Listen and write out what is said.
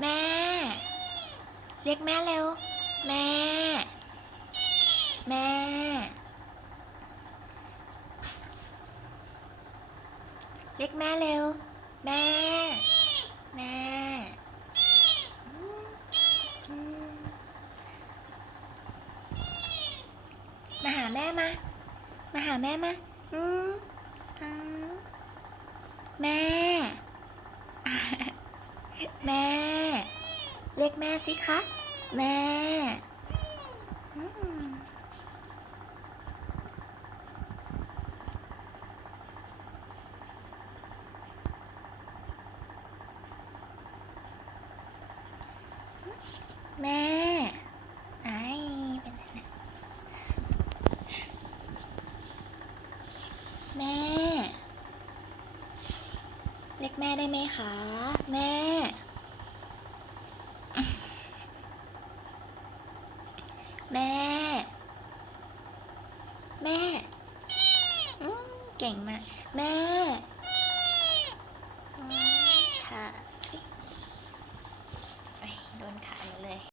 แม่ เรียกแม่เร็ว แม่ แม่ เรียกแม่เร็ว แม่ แม่มอืมมาหาแม่มา มาหาแม่มา อืมอืมแม่ แม่ เรียกแม่สิคะ แม่อืมแม่ไอ้เป็นไรนะแม่ เรียกแม่ได้ไหมคะ แม่ แม่ แม่เก่งมาก แม่ค่ะโดนขาเลย